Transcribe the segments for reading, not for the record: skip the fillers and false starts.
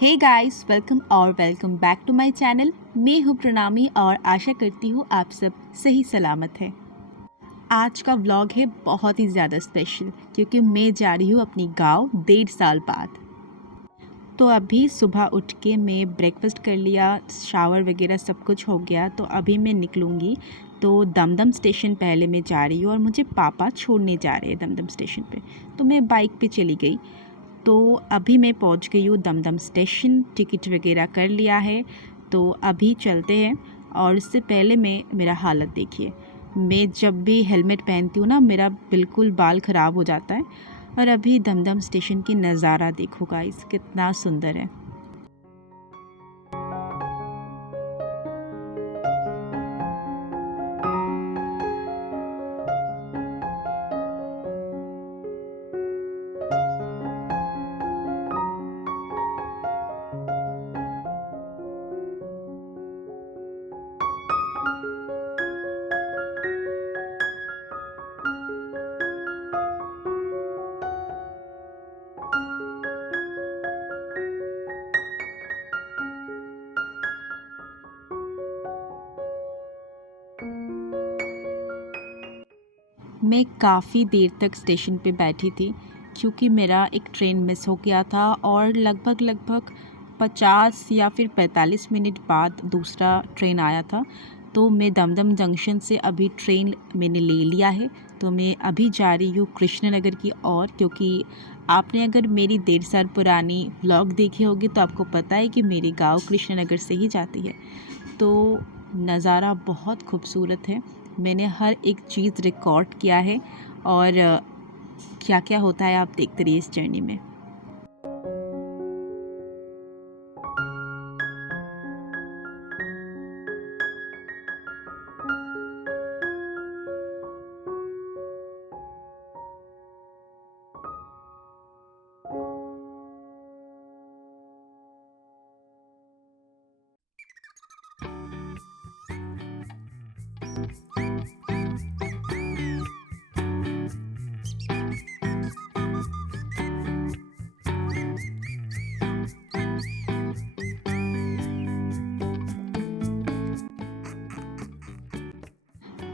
Hey guys, welcome back to my channel. मैं हूँ प्रणामी और आशा करती हूँ आप सब सही सलामत हैं। आज का व्लॉग है बहुत ही ज़्यादा स्पेशल क्योंकि मैं जा रही हूँ अपनी गांव 1.5 साल बाद। तो अभी सुबह उठ के मैं ब्रेकफास्ट कर लिया, शावर वगैरह सब कुछ हो गया। तो अभी मैं निकलूँगी। तो दमदम स्टेशन पहले मैं जा रही हूँ और मुझे पापा छोड़ने जा रहे हैं दमदम स्टेशन पे। तो मैं बाइक पे चली गई। तो अभी मैं पहुंच गई हूँ दमदम स्टेशन, टिकट वगैरह कर लिया है। तो अभी चलते हैं। और इससे पहले मैं मेरा हालत देखिए, मैं जब भी हेलमेट पहनती हूँ ना मेरा बिल्कुल बाल ख़राब हो जाता है। और अभी दमदम स्टेशन की नज़ारा देखो गाइस, कितना सुंदर है। मैं काफ़ी देर तक स्टेशन पे बैठी थी क्योंकि मेरा एक ट्रेन मिस हो गया था और लगभग 50 या फिर 45 मिनट बाद दूसरा ट्रेन आया था। तो मैं दमदम जंक्शन से अभी ट्रेन मैंने ले लिया है। तो मैं अभी जा रही हूँ कृष्णनगर की ओर, क्योंकि आपने अगर मेरी 1.5 साल पुरानी व्लॉग देखी होगी तो आपको पता है कि मेरी गांव कृष्णनगर से ही जाती है। तो नज़ारा बहुत खूबसूरत है। मैंने हर एक चीज़ रिकॉर्ड किया है और क्या क्या होता है आप देखते रहिए इस जर्नी में।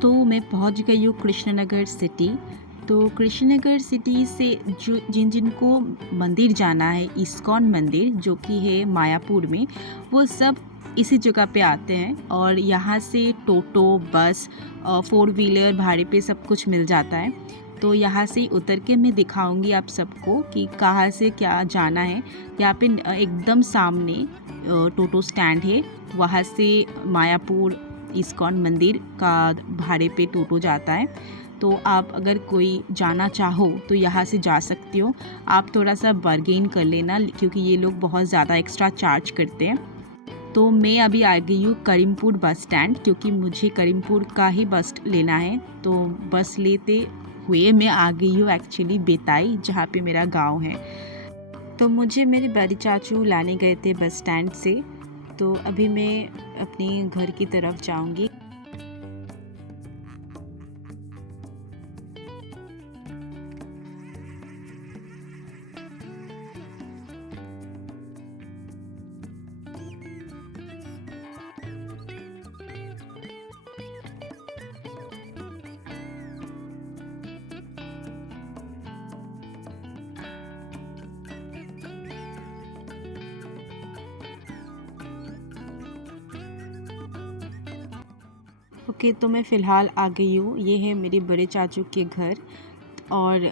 तो मैं पहुंच गई हूँ कृष्णनगर सिटी। तो कृष्णनगर सिटी से जो जिनको मंदिर जाना है, इस्कॉन मंदिर जो कि है मायापुर में, वो सब इसी जगह पे आते हैं। और यहाँ से टोटो, बस, 4 व्हीलर भाड़े पे सब कुछ मिल जाता है। तो यहाँ से उतर के मैं दिखाऊंगी आप सबको कि कहाँ से क्या जाना है। यहाँ पे एकदम सामने टोटो स्टैंड है, वहाँ से मायापुर इस्कॉन मंदिर का भाड़े पे टोटो जाता है। तो आप अगर कोई जाना चाहो तो यहाँ से जा सकते हो। आप थोड़ा सा बार्गेन कर लेना क्योंकि ये लोग बहुत ज़्यादा एक्स्ट्रा चार्ज करते हैं। तो मैं अभी आ गई हूँ करीमपुर बस स्टैंड, क्योंकि मुझे करीमपुर का ही बस लेना है। तो बस लेते हुए मैं आ गई हूँ एक्चुअली बेताई, जहाँ पे मेरा गांव है। तो मुझे मेरे बड़े चाचू लाने गए थे बस स्टैंड से। तो अभी मैं अपने घर की तरफ जाऊंगी। ओके, तो मैं फ़िलहाल आ गई हूँ। ये है मेरे बड़े चाचू के घर। और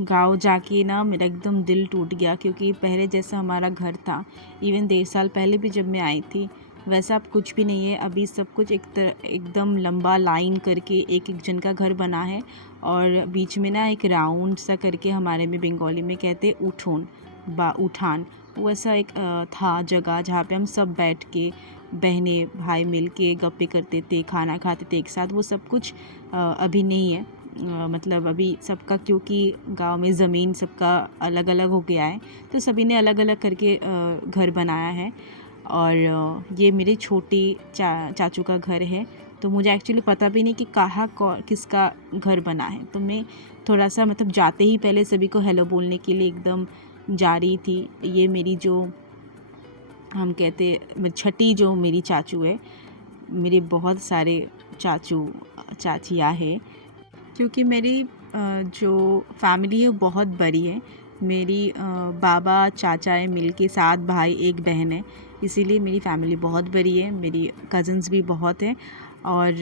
गाँव जाके ना मेरा एकदम दिल टूट गया, क्योंकि पहले जैसा हमारा घर था, इवन 1.5 साल पहले भी जब मैं आई थी, वैसा अब कुछ भी नहीं है। अभी सब कुछ एकदम लंबा लाइन करके एक एक जन का घर बना है। और बीच में ना एक राउंड सा करके, हमारे में बंगाली में कहते उठान, वैसा एक था जगह जहाँ पे हम सब बैठ के बहनें भाई मिल के गप्पे करते थे, खाना खाते थे एक साथ। वो सब कुछ अभी नहीं है। मतलब अभी सबका, क्योंकि गांव में ज़मीन सबका अलग अलग हो गया है, तो सभी ने अलग अलग करके घर बनाया है। और ये मेरे छोटे चाचू का घर है। तो मुझे एक्चुअली पता भी नहीं कि कहाँ किसका घर बना है। तो मैं थोड़ा सा मतलब जाते ही पहले सभी को हेलो बोलने के लिए एकदम जा रही थी। ये मेरी जो हम कहते छठी जो मेरी चाचू है, मेरे बहुत सारे चाचू चाचियाँ हैं, क्योंकि मेरी जो फैमिली है वो बहुत बड़ी है। मेरी बाबा चाचा है मिल के 7 भाई 1 बहन है, इसीलिए मेरी फैमिली बहुत बड़ी है। मेरी कज़न्स भी बहुत हैं और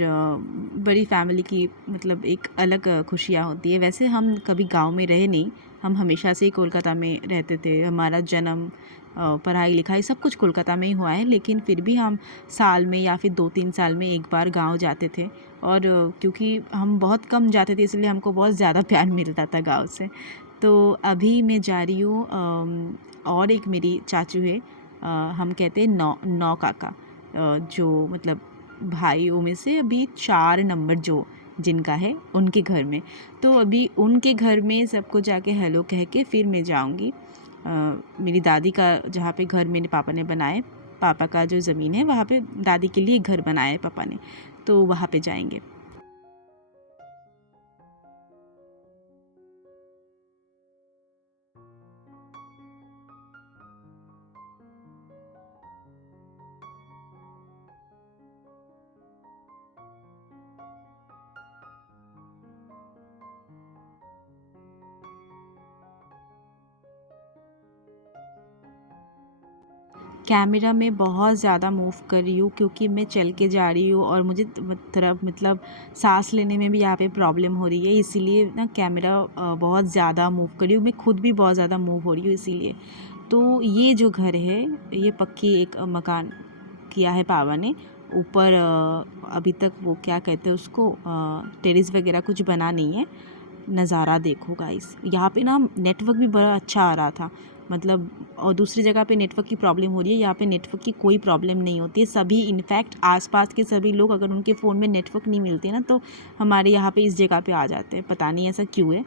बड़ी फैमिली की मतलब एक अलग खुशियाँ होती है। वैसे हम कभी गांव में रहे नहीं, हम हमेशा से ही कोलकाता में रहते थे। हमारा जन्म पढ़ाई लिखाई सब कुछ कोलकाता में ही हुआ है, लेकिन फिर भी हम साल में या फिर 2-3 साल में एक बार गांव जाते थे। और क्योंकि हम बहुत कम जाते थे इसलिए हमको बहुत ज़्यादा प्यार मिलता था गाँव से। तो अभी मैं जा रही हूँ और एक मेरी चाचू है, हम कहते हैं नौ काका, जो मतलब भाइयों में से अभी 4 नंबर जो जिनका है उनके घर में। तो अभी उनके घर में सबको जाके हेलो कह के फिर मैं जाऊँगी मेरी दादी का, जहाँ पे घर मेरे पापा ने बनाए। पापा का जो ज़मीन है वहाँ पे दादी के लिए घर बनाया है पापा ने, तो वहाँ पे जाएंगे। कैमरा में बहुत ज़्यादा मूव कर रही हूँ क्योंकि मैं चल के जा रही हूँ और मुझे तरफ मतलब सांस लेने में भी यहाँ पे प्रॉब्लम हो रही है, इसीलिए ना कैमरा बहुत ज़्यादा मूव कर रही हूँ। मैं खुद भी बहुत ज़्यादा मूव हो रही हूँ इसीलिए। तो ये जो घर है ये पक्की एक मकान किया है पापा ने ऊपर। अभी तक वो क्या कहते हैं उसको, टेरेस वगैरह कुछ बना नहीं है। नज़ारा देखो गाइस, यहाँ पे ना नेटवर्क भी बड़ा अच्छा आ रहा था, मतलब और दूसरी जगह पे नेटवर्क की प्रॉब्लम हो रही है, यहाँ पे नेटवर्क की कोई प्रॉब्लम नहीं होती है। सभी इनफैक्ट आसपास के सभी लोग अगर उनके फ़ोन में नेटवर्क नहीं मिलती है ना तो हमारे यहाँ पे इस जगह पे आ जाते हैं, पता नहीं ऐसा क्यों है।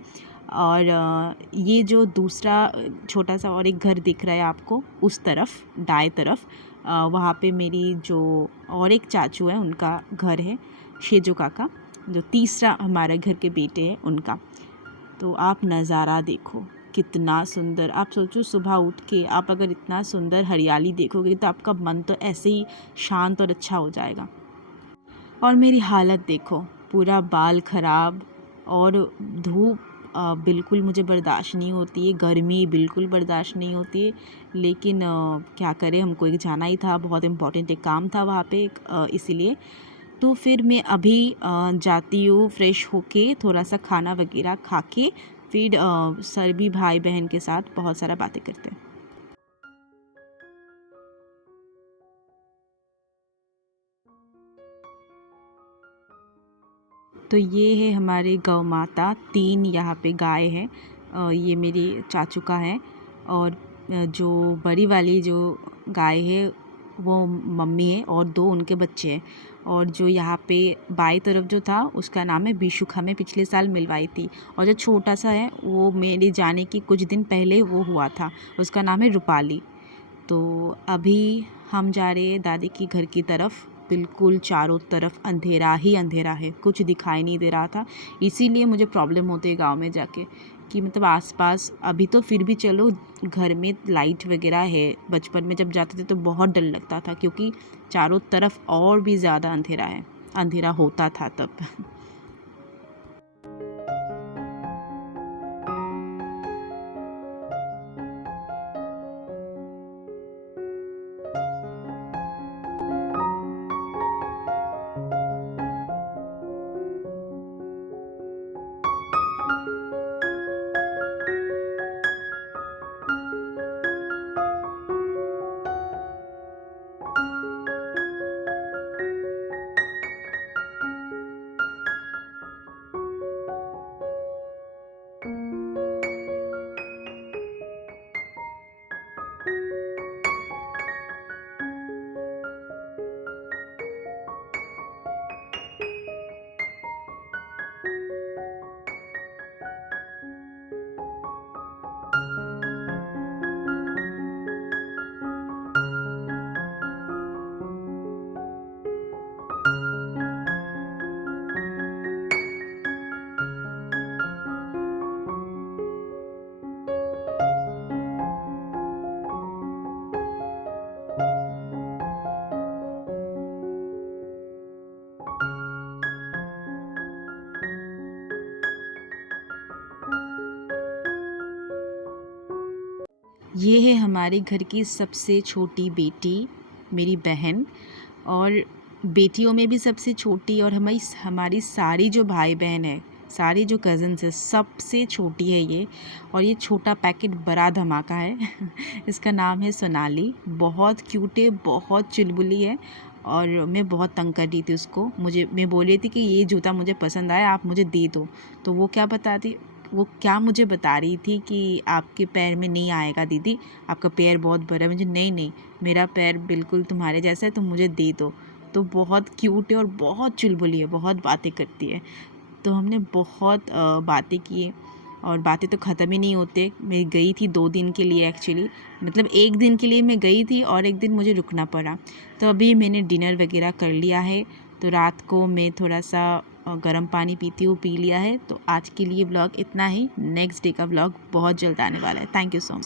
और ये जो दूसरा छोटा सा और एक घर दिख रहा है आपको उस तरफ दाएं तरफ, वहाँ पे मेरी जो और एक चाचू है उनका घर है, शेजो काका, जो तीसरा हमारे घर के बेटे हैं उनका। तो आप नज़ारा देखो कितना सुंदर। आप सोचो सुबह उठ के आप अगर इतना सुंदर हरियाली देखोगे तो आपका मन तो ऐसे ही शांत और अच्छा हो जाएगा। और मेरी हालत देखो, पूरा बाल ख़राब और धूप बिल्कुल मुझे बर्दाश्त नहीं होती है, गर्मी बिल्कुल बर्दाश्त नहीं होती है। लेकिन क्या करें, हमको एक जाना ही था, बहुत इम्पोर्टेंट एक काम था वहाँ पे इसीलिए। तो फिर मैं अभी जाती हूँ फ्रेश होके, थोड़ा सा खाना वगैरह खा के फिर सभी भाई बहन के साथ बहुत सारा बातें करते हैं। तो ये है हमारे गौ माता, 3 यहाँ पे गाय हैं। ये मेरी चाचू का है और जो बड़ी वाली जो गाय है वो मम्मी है और 2 उनके बच्चे हैं। और जो यहाँ पे बाई तरफ जो था उसका नाम है बिशुक, हमें पिछले साल मिलवाई थी। और जो छोटा सा है वो मेरे जाने की कुछ दिन पहले वो हुआ था, उसका नाम है रूपाली। तो अभी हम जा रहे हैं दादी की घर की तरफ। बिल्कुल चारों तरफ अंधेरा ही अंधेरा है, कुछ दिखाई नहीं दे रहा था, इसीलिए मुझे प्रॉब्लम होती है गांव में जाके कि मतलब आसपास। अभी तो फिर भी चलो घर में लाइट वगैरह है, बचपन में जब जाते थे तो बहुत डर लगता था क्योंकि चारों तरफ और भी ज़्यादा अंधेरा है, अंधेरा होता था तब। ये है हमारे घर की सबसे छोटी बेटी, मेरी बहन। और बेटियों में भी सबसे छोटी, और हमारी हमारी सारी जो भाई बहन है, सारी जो कज़न्स है, सबसे छोटी है ये। और ये छोटा पैकेट बड़ा धमाका है इसका नाम है सोनाली। बहुत क्यूट है, बहुत चुलबुली है। और मैं बहुत तंग कर रही थी उसको। मैं बोल रही थी कि ये जूता मुझे पसंद आया, आप मुझे दे दो। तो वो क्या मुझे बता रही थी कि आपके पैर में नहीं आएगा दीदी, आपका पैर बहुत बड़ा है। मुझे नहीं नहीं, मेरा पैर बिल्कुल तुम्हारे जैसा है, तुम मुझे दे दो। तो बहुत क्यूट है और बहुत चुलबुली है, बहुत बातें करती है। तो हमने बहुत बातें की, और बातें तो ख़त्म ही नहीं होते। मैं गई थी 2 दिन के लिए एक्चुअली, मतलब 1 दिन के लिए मैं गई थी और 1 दिन मुझे रुकना पड़ा। तो अभी मैंने डिनर वगैरह कर लिया है। तो रात को मैं थोड़ा सा गर्म पानी पीती हूँ, पी लिया है। तो आज के लिए व्लॉग इतना ही। नेक्स्ट डे का व्लॉग बहुत जल्द आने वाला है। Thank you so much.